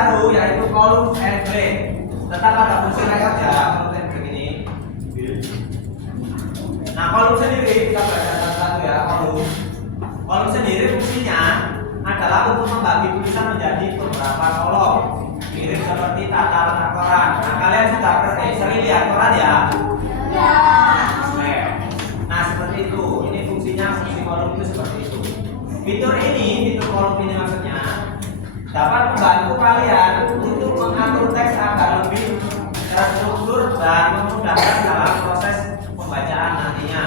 baru yaitu column and break. Tetap ada fungsi record ya column and break ini. Nah, column sendiri kita baca satu-satu ya. Column sendiri fungsinya adalah untuk membagi tulisan menjadi beberapa kolom, mirip seperti tata letak koran. Nah, kalian sudah sering lihat koran ya? Ya. Nah, seperti itu. Ini fungsinya, fungsi kolom itu seperti itu. Fitur kolom ini maksudnya dapat membantu kalian untuk mengatur teks agar lebih terstruktur dan memudahkan dalam proses pembacaan nantinya.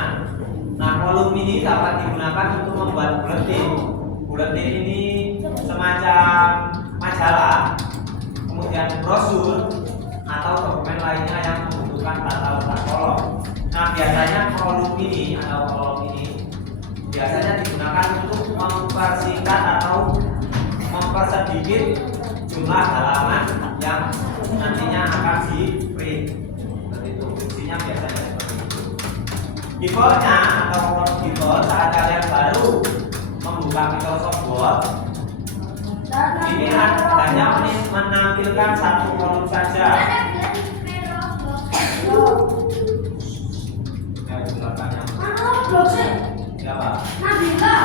Nah, kolom ini dapat digunakan untuk membuat buletin. Buletin ini semacam majalah, kemudian brosur atau dokumen lainnya yang membutuhkan tata letak kolom. Nah, biasanya kolom ini biasanya digunakan untuk mempersingkat atau mempersedikit jumlah halaman yang nantinya akan di print. Seperti itu fungsinya biasanya seperti itu. Defaultnya atau kolom default saat kalian baru membuka Microsoft Word ini hanya menampilkan satu kolom saja. Siapa? Nabila.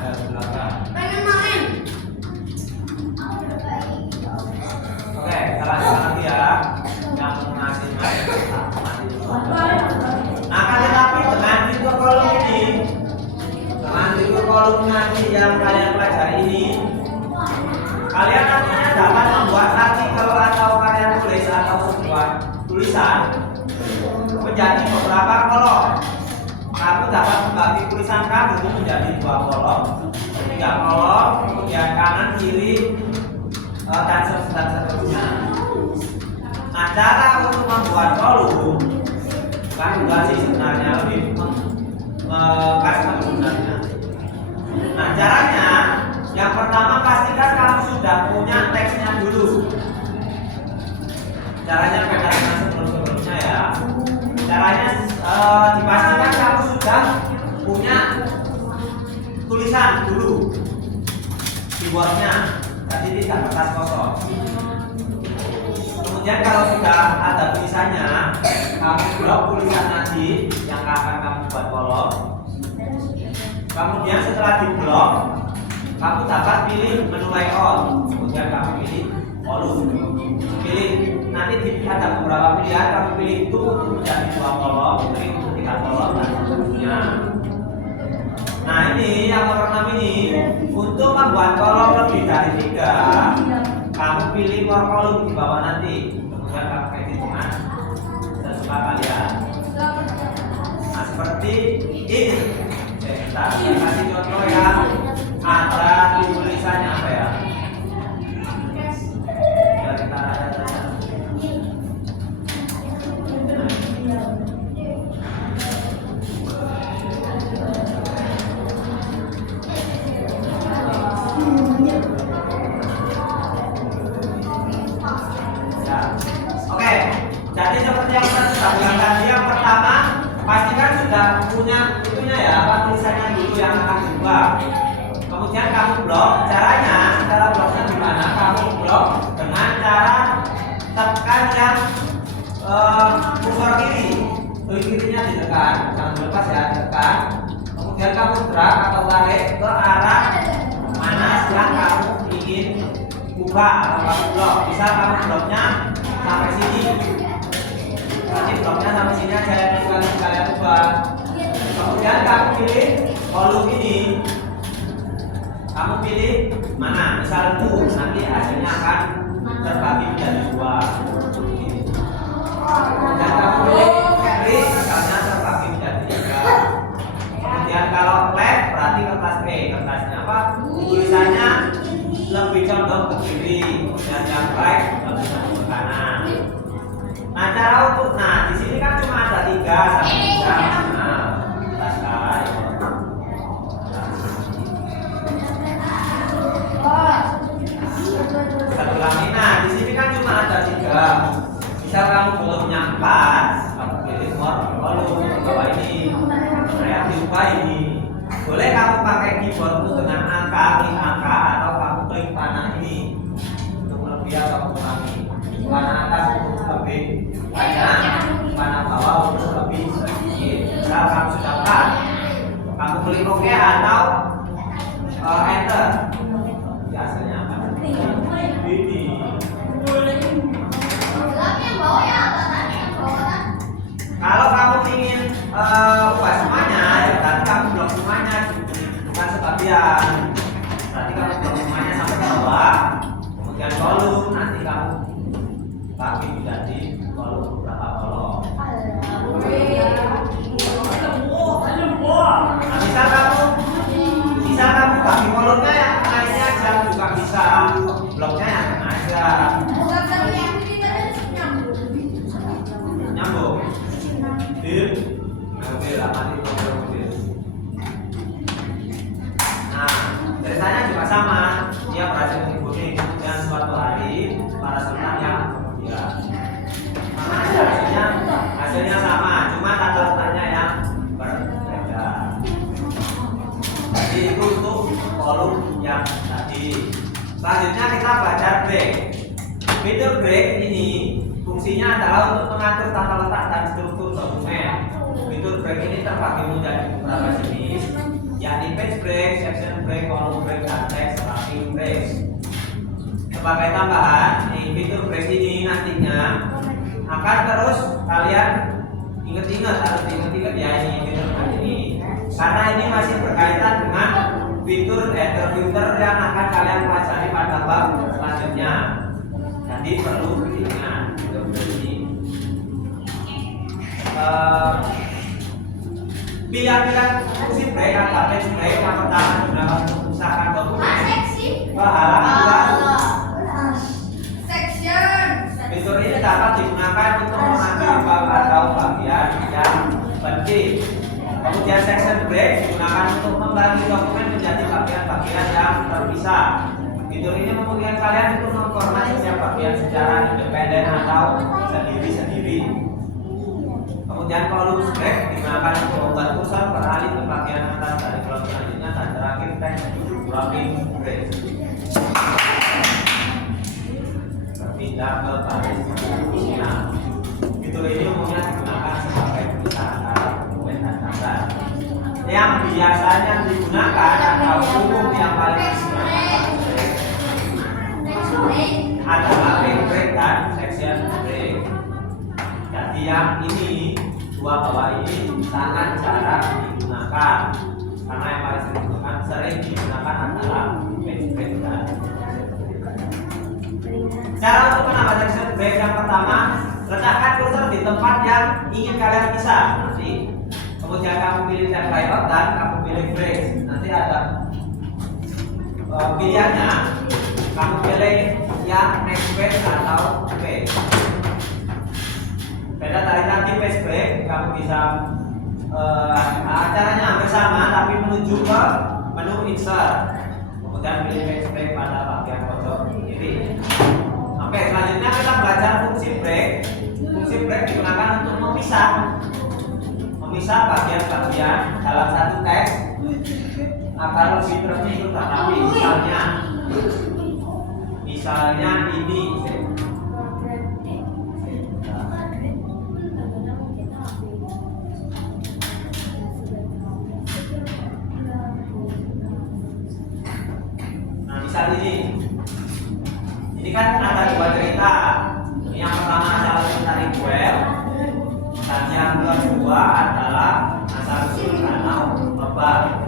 Ayo belakang. Pengen main. Oke, kita lanjut lagi ya. Yang ngasih main. Nah, tetapi dengan fitur kolom nanti yang kalian pelajari ini, kalian nantinya dapat membuat artikel atau karya tulis atau sebuah tulisan menjadi beberapa kolom. Kamu dapat membagi tulisan kamu menjadi 2 kolom, 3 kolom, kemudian kanan, kiri, dan seterusnya. Nah, cara untuk membuat kolom bukan juga sih sebenarnya, lebih custom sebenarnya. Nah, caranya yang pertama pastikan kamu sudah punya teksnya dulu. Caranya beda dengan sebelum-sebelumnya ya. Caranya dipastikan kamu sudah punya tulisan dulu di Word-nya, jadi tidak kertas kosong. Kemudian kalau sudah ada tulisannya, kamu blok tulisan tadi yang akan kamu buat kolom. Kemudian setelah diblok, kamu dapat pilih menu layout. Kemudian kamu pilih kolom. Pilih nanti ada beberapa pilihan, kamu pilih itu untuk menjadi 2 kolom, pilih untuk 3 kolom dan seterusnya. Nah, ini yang nomor 6 ini untuk membuat kolom lebih dari 3, kamu pilih more kolom di bawah nanti. Kemudian kamu edit dengan sesuka kalian. Nah, seperti ini. Kita kasih contoh ya. Ada tulisannya apa ya? Ya, kita ada saja. Oke, jadi seperti yang saya sudah bilang tadi, yang pertama pastikan sudah punya itunya ya, tulisannya dulu yang akan dibuat. Kemudian kamu blok. Caranya, cara bloknya gimana? Kamu blok dengan cara tekan yang kursor kiri. Kirinya ditekan, jangan lepas ya, ditekan. Kemudian kamu drag atau tarik ke arah mana yang kamu ingin ubah atau kamu blok. Bisa kamu bloknya sampai sini. Nanti bloknya sampai sini aja yang kalian ubah. Kemudian kamu pilih kolom ini. Kamu pilih mana? Misal itu nanti hasilnya akan terbagi menjadi 2. Kemudian kamu pilih kiri, misalnya terbagi menjadi 3. Kemudian kalau left berarti kertas B, kertasnya apa? Tulisannya lebih condong ke kiri, dan yang right lebih condong ke kanan. Nah, cara untuk, di sini kan cuma ada 3 sama 3. Nah, kita sekarang satu lagi. Nah, di sini kan cuma ada 3. Bisa kamu belumnya 4, kamu pilih kolom di bawah ini. Nah, yang diubah ini. Boleh kamu pakai keyboard dengan angka, klik angka, atau kamu klik panah ini untuk lebih atau kamu sudah buka? Kamu klik OK atau enter? Biasanya apa? Ini. Kalau kamu ingin ubah semuanya, ya berarti kamu blok semuanya, bukan sebagian. Berarti kamu blok semuanya sampai ke bawah, kemudian kolom, nanti kamu bagi menjadi kolom beberapa kolom. Nah, bisa kamu bagi kolomnya yang lainnya aja juga bisa, bloknya yang aja nyambung. Mobil apa nih mobil? Nah, ceritanya juga sama. Dia berhasil mengikuti kemudian suatu hari para sultan yang kemudian. Hasilnya sama, cuma tata letaknya yang berbeda. Jadi itu untuk kolom yang tadi. Selanjutnya kita belajar break. Fitur break ini fungsinya adalah untuk mengatur tata letak dan struktur dokumen. Fitur break ini terbagi menjadi beberapa jenis, yakni page break, section break, column break, dan text wrapping break. Sebagai tambahan, fitur break ini nantinya akan terus kalian ingat-ingat, harus ingat-ingat ya ini fitur break ini, karena ini masih berkaitan dengan fitur header filter yang akan kalian pelajari pada bab selanjutnya. Jadi perlu diingat fitur break ini. Pilihan-pilihan fungsi break atau page break yang pertama digunakan untuk memisahkan dokumen ke halaman baru. Fitur ini dapat digunakan untuk mengambil bab atau bagian yang penting. Kemudian section break digunakan untuk membagi dokumen menjadi bagian-bagian yang terpisah. Fitur ini memungkinkan kalian untuk memformat setiap bagian secara independen atau sendiri-sendiri. Kemudian kolom break digunakan untuk membuat kursor beralih ke bagian atas dari kolom selanjutnya, dan terakhir text wrapping break berpindah ke baris final. Fitur ini umumnya digunakan sebagai pemisah antara dokumen dan data. Yang biasanya digunakan atau umum yang paling digunakan adalah page break dan section break. Jadi yang ini dua bawah ini sangat jarang digunakan, karena yang paling sering digunakan adalah page break dan cara untuk menambah section break. Yang pertama, letakkan kursor di tempat yang ingin kalian pisah. Nanti kemudian kamu pilih tab layout dan kamu pilih break. Nanti ada pilihannya, kamu pilih yang next page atau page. Beda dari tadi page break, kamu bisa caranya hampir sama tapi menuju ke menu insert, kemudian pilih page break pada bagian pojok kiri. Oke, selanjutnya kita belajar fungsi break. Fungsi break digunakan untuk memisah bagian-bagian dalam satu teks agar lebih terstruktur dan rapi. Misalnya ini. Nah, misal ini kan ada dua cerita. Yang pertama adalah cerita Iqbal, dan yang kedua adalah asal usul danau Lebak.